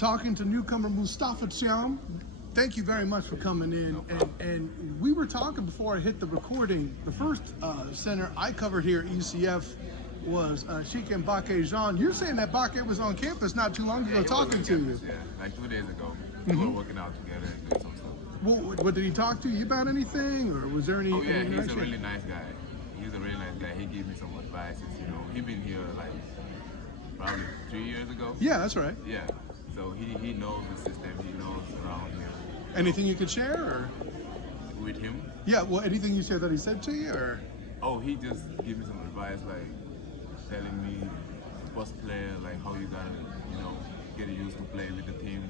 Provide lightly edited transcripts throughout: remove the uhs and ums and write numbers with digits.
talking to newcomer Moustapha Thiam. Thank you very much for coming in. And we were talking before I hit the recording. The first center I covered here at UCF was Sheik and Bakke Jean. You're saying that Bakke was on campus not too long ago talking to you. Yeah, like 2 days ago. We were working out together and doing some stuff. Well, what did he talk to you about anything, or was there any? Oh yeah, any he's a really nice guy. He's a really nice guy. He gave me some advice. You know, he been here like probably 3 years ago. Yeah, that's right. Yeah, so he knows the system. He knows around here. Anything you could share, or? With him? Yeah. Well, anything you said that he said to you, or? Oh, he just gave me some advice, like telling me first player, like how you gotta, you know, get used to play with the team.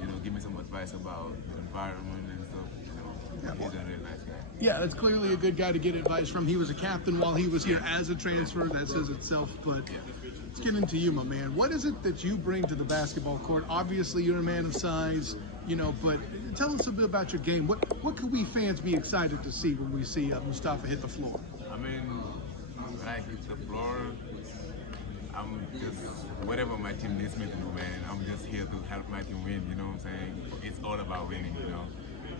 You know, give me some advice about the environment and stuff. You know, Yeah, he's a really nice guy. Yeah, that's clearly a good guy to get advice from. He was a captain while he was here as a transfer. That says itself. But let's get into you, my man. What is it that you bring to the basketball court? Obviously, you're a man of size, you know, but tell us a bit about your game. What could we fans be excited to see when we see Moustapha hit the floor? I mean, when I hit the floor, I'm just, whatever my team needs me to do, man, I'm just here to help my team win, you know what I'm saying? It's all about winning, you know?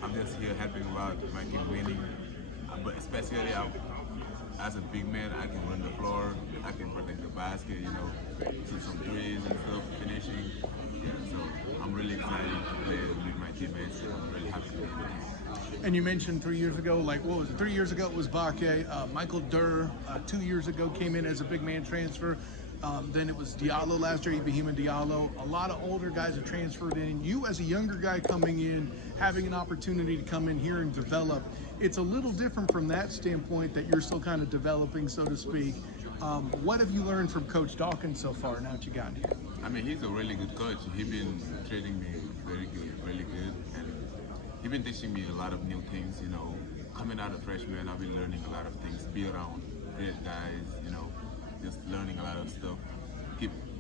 I'm just here helping about my team winning, but especially as a big man, I can run the floor, I can protect the basket, you know, shoot some threes and stuff, finishing. Yeah, so I'm really excited to play with my teammates, and I'm really happy to be here. And you mentioned 3 years ago, like, what was it? 3 years ago it was Bakke. Michael Durr, 2 years ago, came in as a big man transfer. Then it was Diallo last year, Ibrahima Diallo. A lot of older guys have transferred in. You, as a younger guy coming in, having an opportunity to come in here and develop, it's a little different from that standpoint that you're still kind of developing, so to speak. What have you learned from Coach Dawkins so far now that you got here? I mean, he's a really good coach. He's been treating me very good, really good. And he's been teaching me a lot of new things, you know. Coming out of freshman, I've been learning a lot of things, be around great guys, you know, just learning a lot of stuff.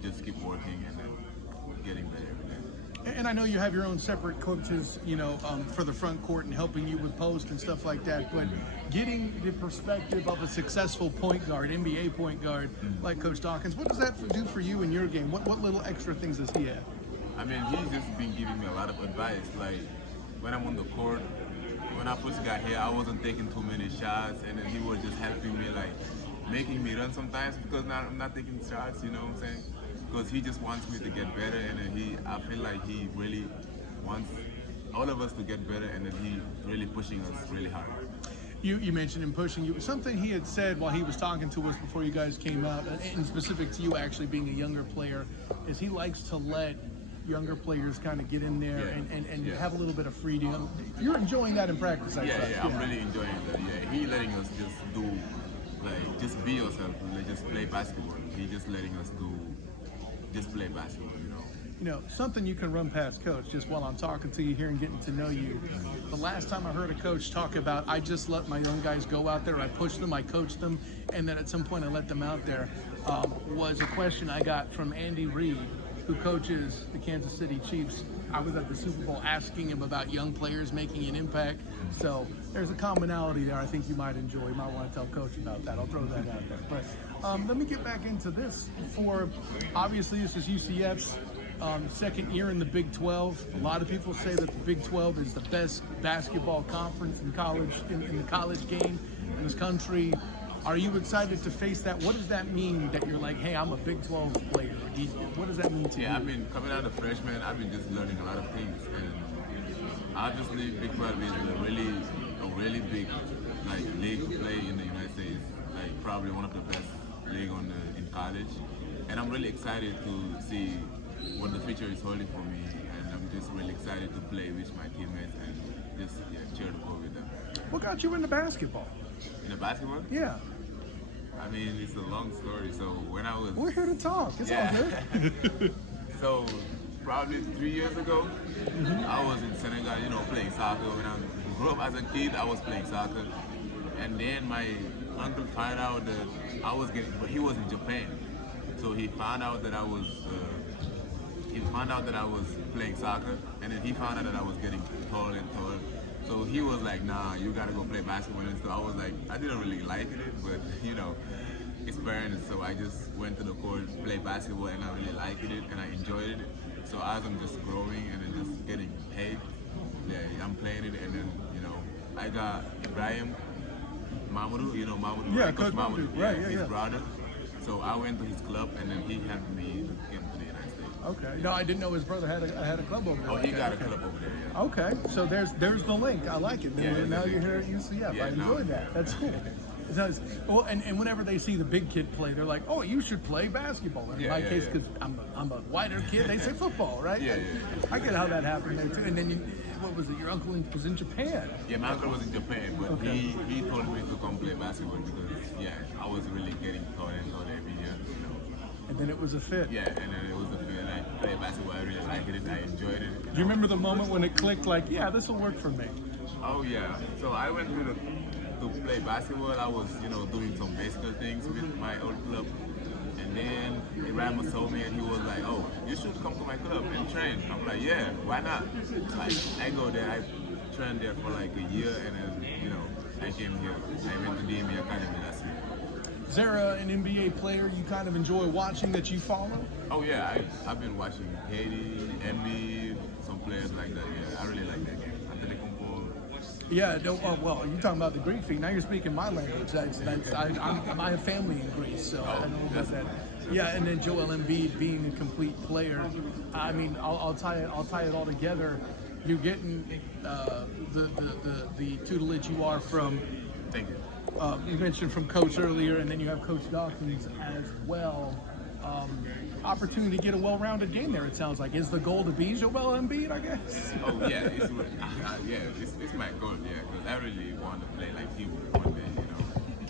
Just keep working and then getting better every day. And I know you have your own separate coaches, you know, for the front court and helping you with post and stuff like that. But getting the perspective of a successful point guard, NBA point guard, like Coach Dawkins, what does that do for you in your game? What little extra things does he have? I mean, he's just been giving me a lot of advice. Like, when I'm on the court, when I first got here, I wasn't taking too many shots, and then he was just helping me, like, making me run sometimes because now I'm not taking shots, you know what I'm saying? Because he just wants me to get better, and then I feel like he really wants all of us to get better, and then he really pushing us really hard. You mentioned him pushing you. Something he had said while he was talking to us before you guys came out, and specific to you actually being a younger player, is he likes to let younger players kind of get in there and have a little bit of freedom. You're enjoying that in practice, I guess. Yeah, I'm really enjoying that. Yeah, he letting us just do, like, just be yourself, like, just play basketball. He just letting us do, just play basketball, you know. You know, something you can run past Coach, just while I'm talking to you here and getting to know you. The last time I heard a coach talk about, I just let my young guys go out there, I push them, I coach them, and then at some point I let them out there, was a question I got from Andy Reid, who coaches the Kansas City Chiefs. I was at the Super Bowl asking him about young players making an impact. So there's a commonality there I think you might enjoy. You might want to tell Coach about that. I'll throw that out there. But let me get back into this. Obviously, this is UCF's second year in the Big 12. A lot of people say that the Big 12 is the best basketball conference in college, in the college game in this country. Are you excited to face that? What does that mean that you're like, hey, I'm a Big 12 player? What does that mean to you? Yeah, I've been coming out of freshman, I've been just learning a lot of things. And obviously, Big 12 is a really big, like, league to play in the United States. Like, probably one of the best league in college. And I'm really excited to see what the future is holding for me. And I'm just really excited to play with my teammates and just cheer the ball with them. What got you into basketball? In the basketball? Yeah. I mean, it's a long story. So when I was... We're here to talk. It's all good. So probably 3 years ago, I was in Senegal, you know, playing soccer. When I grew up as a kid, I was playing soccer. And then my uncle found out that I was getting... But he was in Japan. So he found out that I was... playing soccer. And then he found out that I was getting tall and tall. So he was like, nah, you gotta go play basketball and stuff. I was like, I didn't really like it, but you know, it's parents. So I just went to the court, played basketball, and I really liked it and I enjoyed it. So as I'm just growing and then just getting paid, yeah, I'm playing it, and then I got Ibrahim Mamadou, Mamadou, Yeah, right? Coach Mamadou, right? Yeah, his yeah. brother. So I went to his club, and then he helped me to get to the United States. Okay. Yeah. No, I didn't know his brother had a club over there. Oh, he Okay, got a okay. club over there. Yeah. Okay, so there's the link. I like it. Yeah, Now there's you're the here link. at UCF. Yeah, I enjoyed that. That's cool. It's nice. Well, and whenever they see the big kid play, they're like, "Oh, you should play basketball." In my case, because I'm a whiter kid, they say football, right? Yeah. I get how that happened there too. And then what was it? Your uncle was in Japan. Yeah, my uncle was in Japan, but Okay. he told me to come play basketball because I was really getting taught every year. And then it was a fit. Yeah, and then it was the feel. I played basketball. I really liked it. I enjoyed it. Do you remember the moment when it clicked? Like, yeah, this will work for me. Oh yeah. So I went to play basketball. I was doing some basic things with my old club, and then Ibrahim saw me and he was like, "Oh, you should come to my club and train." I'm like, "Yeah, why not?" I go there. I trained there for like a year, and then I came here. I went to the DME Academy last year. Is there an NBA player you kind of enjoy watching that you follow? Oh yeah, I've been watching Katie, Embiid, some players like that. Yeah, I really like that game. Yeah, no, well, you're talking about the Greek thing. Now you're speaking my language. I have family in Greece, so I know about that. Yeah, and then Joel Embiid being a complete player. I mean, I'll tie it all together. You're getting the tutelage you are from. Thank you. You mentioned from Coach earlier, and then you have Coach Dawkins as well. Opportunity to get a well-rounded game there. It sounds like is the goal to be Joel Embiid, I guess. Oh yeah, it's my goal. Yeah, because I really want to play like him one day,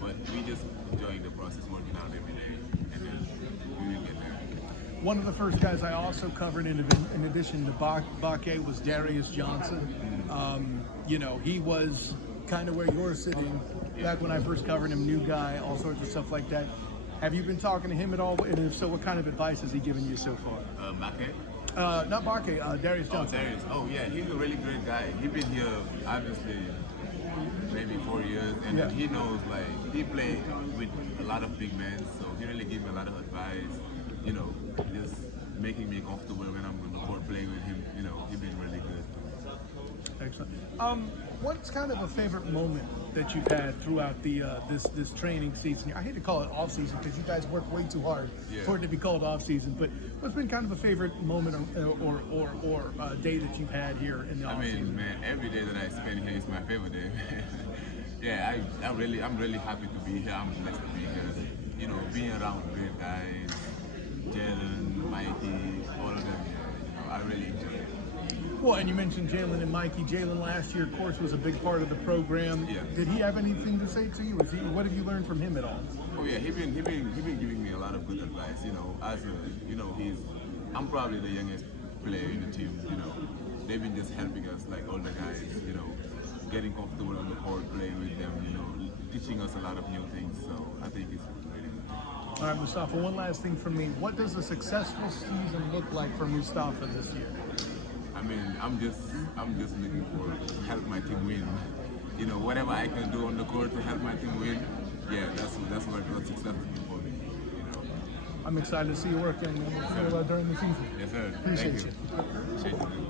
But we just enjoying the process, working out every day, and then we will get there. One of the first guys I also covered in addition to Bakke was Darius Johnson. He was kind of where you're sitting back when I first covered him, new guy, all sorts of stuff like that. Have you been talking to him at all? And if so, what kind of advice has he given you so far? Bakke? Not Bakke, Darius Johnson. Oh, Darius. Oh, yeah, he's a really great guy. He's been here, obviously, maybe 4 years, and he knows, like, he played with a lot of big men, so he really gives me a lot of advice, just making me comfortable when I'm on the court playing with him. He's been really good. Excellent. What's kind of a favorite moment that you've had throughout the this training season? I hate to call it off season because you guys work way too hard for it to be called off season. But what's been kind of a favorite moment or day that you've had here in the off season? I mean, man, every day that I spend here is my favorite day. Yeah, I'm really happy to be here. I'm blessed to be here. Being around great guys, Jalen, Mikey, all of them. I really enjoy it. Well, and you mentioned Jalen and Mikey. Jalen last year, of course, was a big part of the program. Yeah. Did he have anything to say to you? What have you learned from him at all? Oh yeah, he been giving me a lot of good advice. I'm probably the youngest player in the team. They've been just helping us, like all the guys. Getting comfortable on the court, playing with them. Teaching us a lot of new things. So I think it's really good. All right, Moustapha. One last thing from me. What does a successful season look like for Moustapha this year? I mean, I'm just looking to help my team win. Whatever I can do on the court to help my team win, that's what success is for me. I'm excited to see you work during the season. Yes, sir. Appreciate Thank you. you. Appreciate you.